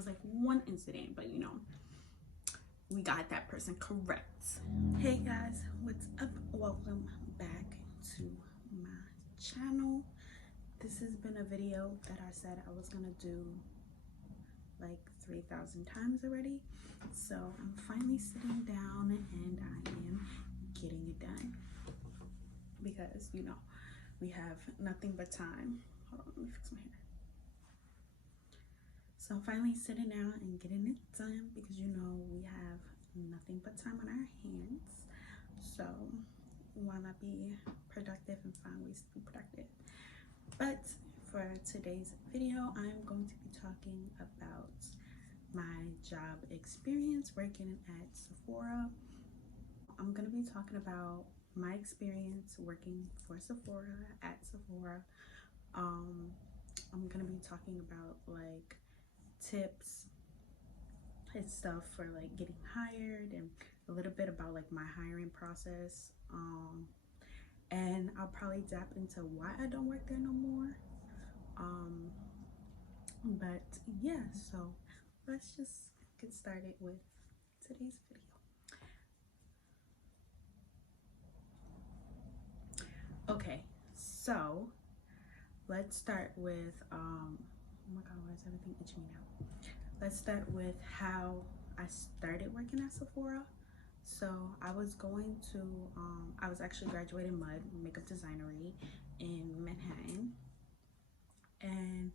was like one incident, but you know, we got that person correct. Hey guys, what's up? Welcome back to my channel. This has been a video that I said I was gonna do like 3,000 times already. So I'm finally sitting down and I am getting it done because, you know, we have nothing but time. Hold on, let me fix my hair. So I'm finally sitting down and getting it done because, you know, we have nothing but time on our hands. So why not be productive and find ways to be productive? But for today's video, I'm going to be talking about my job experience working at Sephora. I'm going to be talking about my experience working for Sephora, at Sephora. I'm going to be talking about like tips and stuff for like getting hired and a little bit about like my hiring process. And I'll probably dip into why I don't work there no more. But yeah, so let's just get started with today's video. Okay, so let's start with oh my god, why is everything itching now? Let's start with how I started working at Sephora. So I was going to I was actually graduating MUD, makeup designery, in Manhattan, and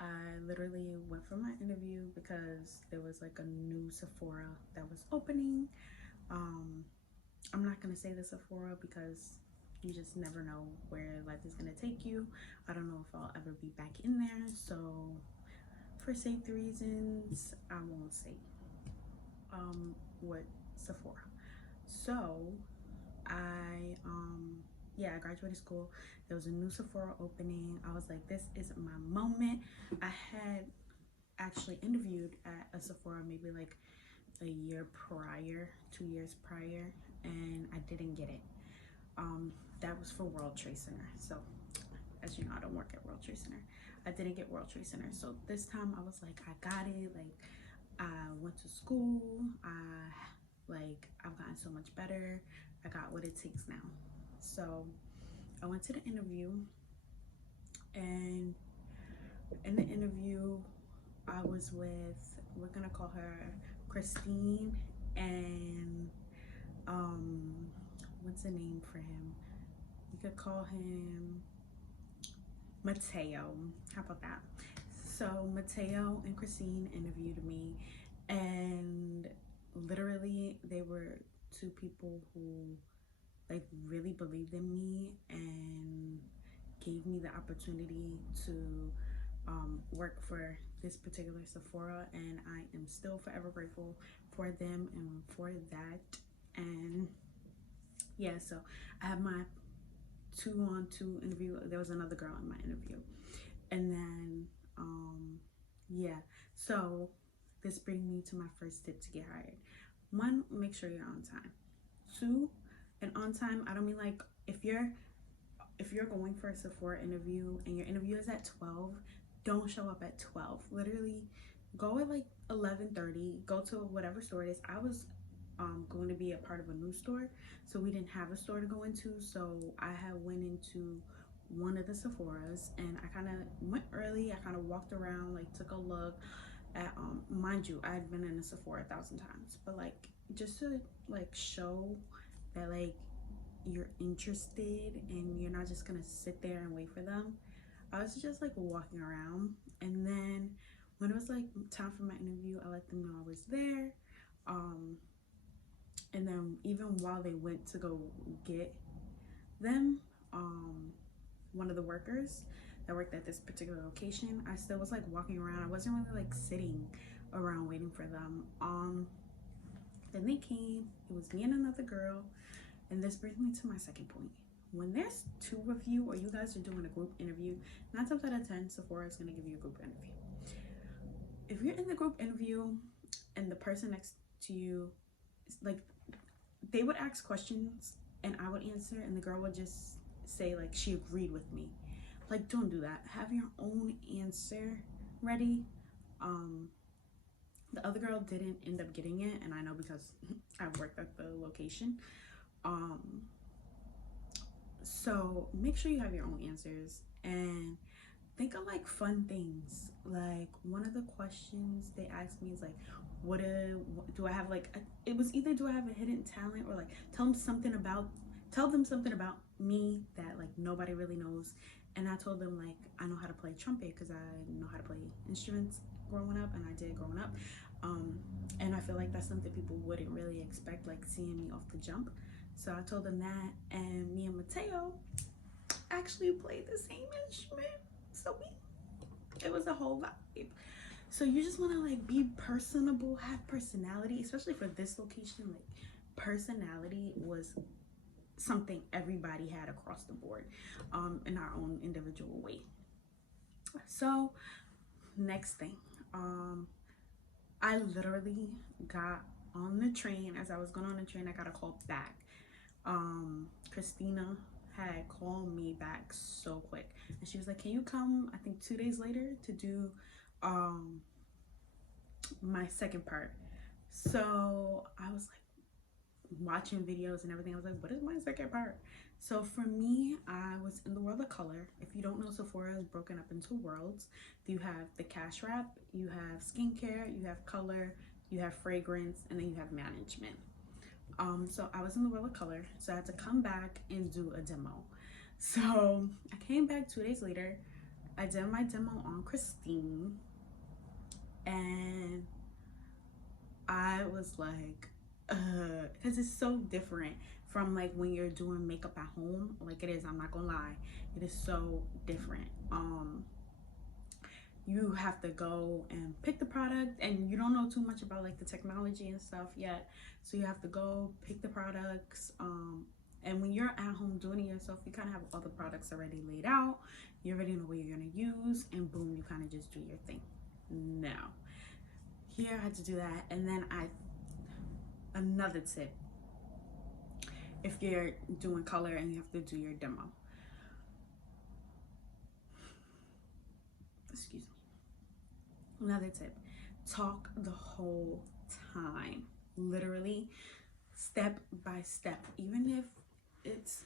I literally went for my interview because there was like a new Sephora that was opening. I'm not gonna say the Sephora because you just never know where life is gonna take you. I don't know if I'll ever be back in there, so for safety reasons I won't say what Sephora. So I I graduated school. There was a new Sephora opening. I was like, this is my moment. I had actually interviewed at a Sephora maybe like a year prior, 2 years prior, and I didn't get it. That was for World Trade Center. So as you know, I don't work at World Trade Center. I didn't get World Trade Center. So this time I was like, I got it. Like, I went to school. I've gotten so much better. I got what it takes now. So I went to the interview, and in the interview I was with, we're gonna call her Christine, and what's the name for him? You could call him Mateo. How about that? So Mateo and Christine interviewed me, and literally they were two people who like really believed in me and gave me the opportunity to work for this particular Sephora, and I am still forever grateful for them and for that. And yeah, so I have my 2-on-2 interview. There was another girl in my interview, and then yeah, so this brings me to my first tip to get hired. 1, make sure you're on time. 2, and on time, I don't mean like if you're going for a Sephora interview and your interview is at 12, don't show up at 12. Literally go at like 11:30, go to whatever store it is. I was going to be a part of a new store, so we didn't have a store to go into, so I had went into one of the Sephoras, and I kind of went early. I kind of walked around, like took a look at mind you, I had been in a Sephora 1,000 times, but like just to like show that like you're interested and you're not just gonna sit there and wait for them, I was just like walking around. And then when it was like time for my interview, I let them know I was there. And then even while they went to go get them, one of the workers that worked at this particular location, I still was like walking around. I wasn't really like sitting around waiting for them. Then they came. It was me and another girl, and this brings me to my second point. When there's 2 of you, or you guys are doing a group interview, 9 times out of 10 Sephora is going to give you a group interview. If you're in the group interview and the person next to you, like, they would ask questions and I would answer, and the girl would just say like she agreed with me. Like, don't do that. Have your own answer ready. The other girl didn't end up getting it, and I know because I worked at the location. So make sure you have your own answers and think of like fun things. Like one of the questions they asked me is like, what do I have like it was either do I have a hidden talent, or like tell them something about me that like nobody really knows. And I told them like I know how to play trumpet because I know how to play instruments growing up, and I did growing up. And I feel like that's something people wouldn't really expect, like seeing me off the jump. So I told them that, and me and Mateo actually played the same instrument. So it was a whole vibe. So you just want to like be personable, have personality, especially for this location. Like personality was something everybody had across the board, in our own individual way. So next thing, I literally got on the train. As I was going on the train, I got a call back. Christina had called me back so quick, and she was like, can you come, I think 2 days later, to do my second part. So I was like watching videos and everything. I was like, what is my second part? So for me, I was in the world of color. If you don't know, Sephora is broken up into worlds. You have the cash wrap, you have skincare, you have color, you have fragrance, and then you have management. So I was in the world of color, so I had to come back and do a demo. So I came back 2 days later. I did my demo on Christine, and I was like, because it's so different from like when you're doing makeup at home. Like it is, I'm not gonna lie, it is so different. You have to go and pick the product, and you don't know too much about like the technology and stuff yet, so you have to go pick the products. And when you're at home doing it yourself, you kind of have all the products already laid out. You already know what you're gonna use, and boom, you kind of just do your thing. Now here I had to do that. And then another tip, if you're doing color and you have to do your demo, excuse me, another tip, talk the whole time, literally step by step. Even if it's,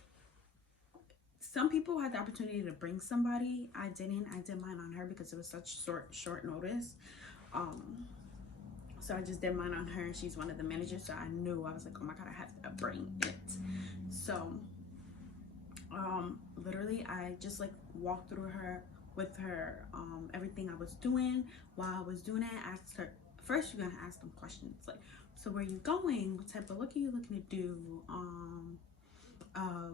some people had the opportunity to bring somebody, I didn't. I did mine on her because it was such short notice. So I just did mine on her. She's one of the managers, so I knew, I was like, oh my god, I have to bring it. So literally I just like walked through with her everything I was doing. While I was doing it, I asked her, first you're gonna ask them questions like, so where are you going, what type of look are you looking to do,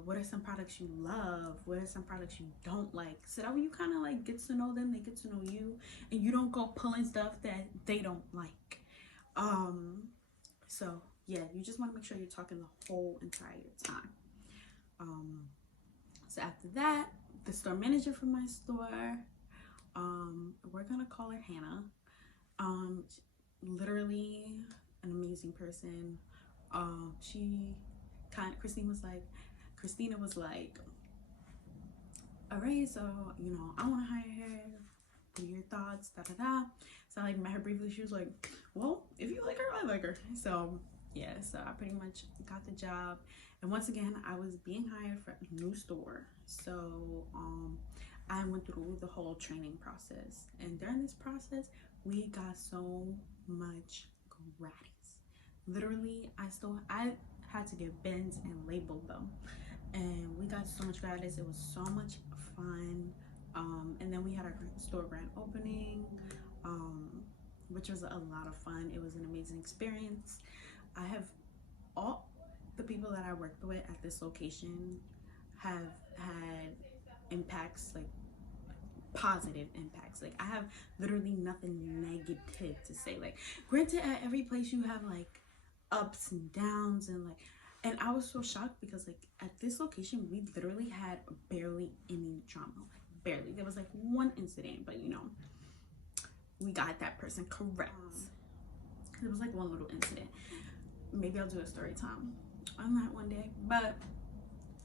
what are some products you love, what are some products you don't like, so that way you kind of like get to know them, they get to know you, and you don't go pulling stuff that they don't like. So yeah, you just want to make sure you're talking the whole entire time. So after that, the store manager for my store, we're gonna call her Hannah. Literally an amazing person. Christina was like, all right, so you know, I want to hire her, what are your thoughts, da da da. So I like met her briefly. She was like, well, if you like her, I like her. So yeah, so I pretty much got the job. And once again, I was being hired for a new store. So I went through the whole training process, and during this process we got so much gratis. Literally, I had to get bins and label them, and we got so much gratis. It was so much fun. And then we had our store grand opening, which was a lot of fun. It was an amazing experience. I have all the people that I worked with at this location have had impacts, like positive impacts. Like I have literally nothing negative to say. Like granted, at every place you have like ups and downs, and I was so shocked because like at this location we literally had barely any drama. Like barely. There was like one incident, but you know, we got that person correct. It was like one little incident. Maybe I'll do a story time on that one day. But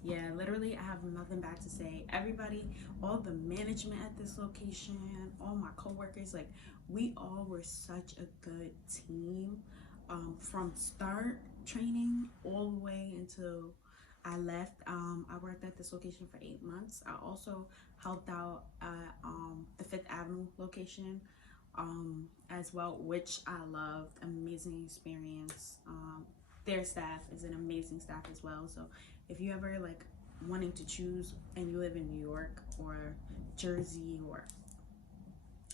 Yeah, literally, I have nothing bad to say. Everybody, all the management at this location, all my coworkers, like, we all were such a good team. From start training all the way until I left. I worked at this location for 8 months. I also helped out at the Fifth Avenue location as well, which I loved. Amazing experience. Their staff is an amazing staff as well. So if you ever like wanting to choose and you live in New York or Jersey or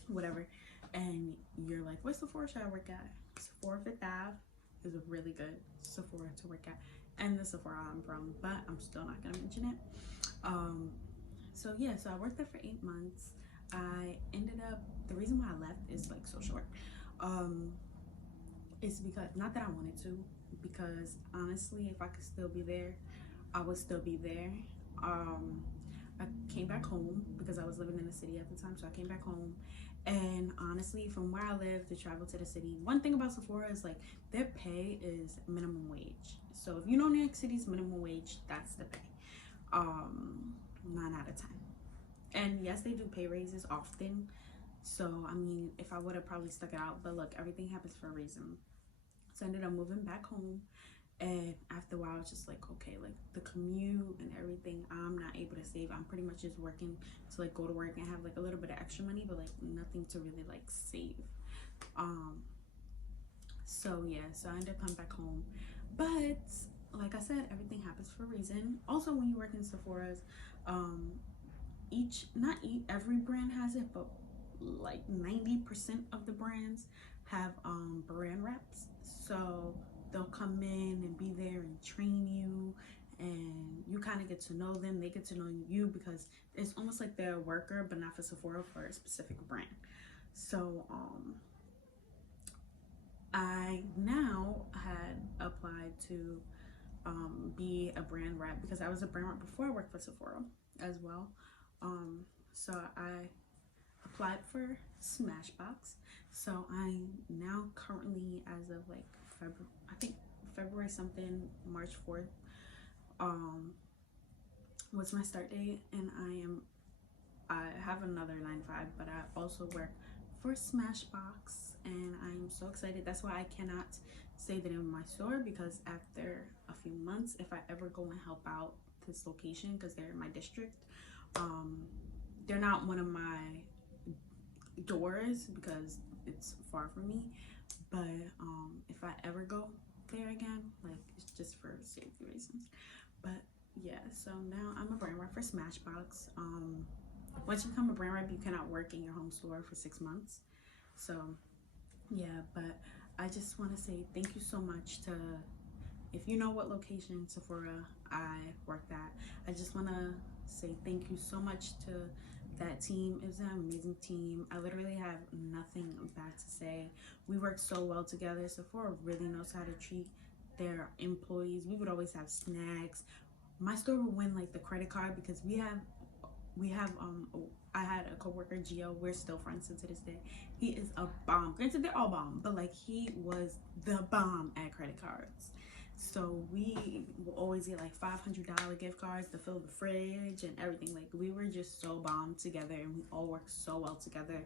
whatever, and you're like, what Sephora should I work at? Sephora Fifth Ave is a really good Sephora to work at, and the Sephora I'm from, but I'm still not gonna mention it. So yeah, so I worked there for 8 months. I ended up, the reason why I left is like social work. It's because, not that I wanted to, because honestly, if I could still be there, I would still be there. I came back home because I was living in the city at the time, so I came back home. And honestly, from where I live to travel to the city, one thing about Sephora is like their pay is minimum wage. So if you know New York City's minimum wage, that's the pay. 9 out of 10. And yes, they do pay raises often. So I mean, if I would have probably stuck it out, but look, everything happens for a reason. So I ended up moving back home, and after a while I was just like, okay, like the commute and everything, I'm not able to save. I'm pretty much just working to like go to work and have like a little bit of extra money, but like nothing to really like save. So yeah, so I ended up coming back home. But like I said, everything happens for a reason. Also, when you work in Sephora's, every brand has it, but like 90% of the brands have brand reps. So they'll come in and be there and train you, and you kind of get to know them. They get to know you because it's almost like they're a worker, but not for Sephora, for a specific brand. So I now had applied to be a brand rep because I was a brand rep before I worked for Sephora as well. So I applied for Smashbox. So I'm now currently, as of like February something, March 4th, was my start date, and I have another 9 to 5, but I also work for Smashbox, and I'm so excited. That's why I cannot say the name of my store, because after a few months, if I ever go and help out this location, because they're in my district, they're not one of my doors because it's far from me, but if I ever go there again, like, it's just for safety reasons. But yeah, so now I'm a brand rep for Smashbox. Once you become a brand rep, you cannot work in your home store for 6 months. So yeah, but I just want to say thank you so much to, if you know what location Sephora I worked at, I just want to say thank you so much to that team. It was an amazing team. I literally have nothing bad to say. We work so well together. Sephora really knows how to treat their employees. We would always have snacks. My store would win like the credit card because we have I had a coworker, Gio. We're still friends to this day. He is a bomb. Granted, they're all bomb, but like, he was the bomb at credit cards. So we will always get like $500 gift cards to fill the fridge and everything. Like, we were just so bomb together, and we all worked so well together.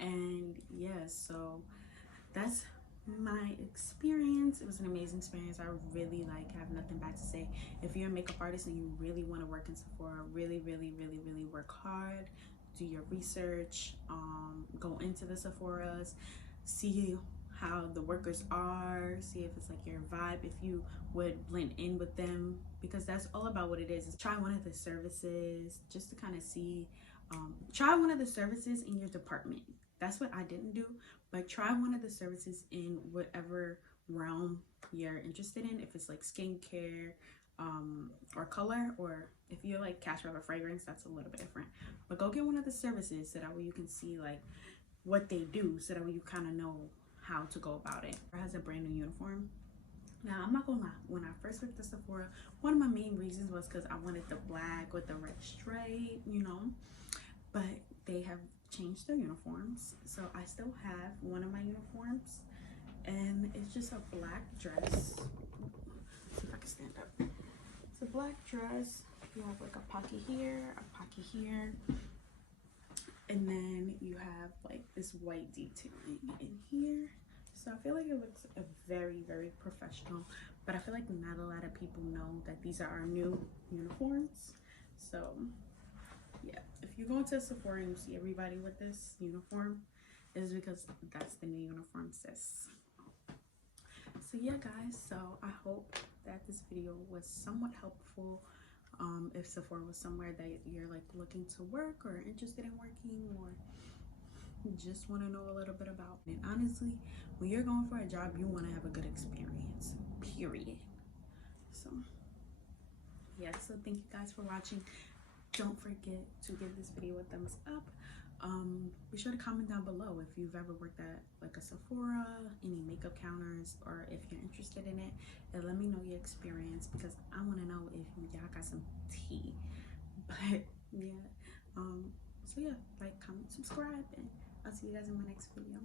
And yeah, so that's my experience. It was an amazing experience. I really like have nothing bad to say. If you're a makeup artist and you really want to work in Sephora, really work hard, do your research, go into the Sephoras, see how the workers are, see if it's like your vibe, if you would blend in with them, because that's all about what it is try one of the services just to kind of see. Try one of the services in your department. That's what I didn't do, but try one of the services in whatever realm you're interested in. If it's like skincare, or color, or if you're like cash rep or fragrance, that's a little bit different. But go get one of the services so that way you can see like what they do, so that way you kind of know how to go about it. It has a brand new uniform. Now, I'm not gonna lie, when I first worked at Sephora, one of my main reasons was because I wanted the black with the red stripe, you know, but they have changed their uniforms. So I still have one of my uniforms, and it's just a black dress see if I can stand up. It's a black dress. You have like a pocket here, and then you have like this white detailing in here. So I feel like it looks very, very professional, but I feel like not a lot of people know that these are our new uniforms. So yeah, if you go into Sephora and you see everybody with this uniform, it is because that's the new uniform, sis. So yeah, guys, so I hope that this video was somewhat helpful. If Sephora was somewhere that you're like looking to work or interested in working, or just want to know a little bit about. And honestly, when you're going for a job, you want to have a good experience, period. So yeah, so thank you guys for watching. Don't forget to give this video a thumbs up. Be sure to comment down below if you've ever worked at like a Sephora, any makeup counters, or if you're interested in it, and let me know your experience, because I want to know if y'all got some tea. But yeah, so yeah, like, comment, subscribe, and I'll see you guys in my next video.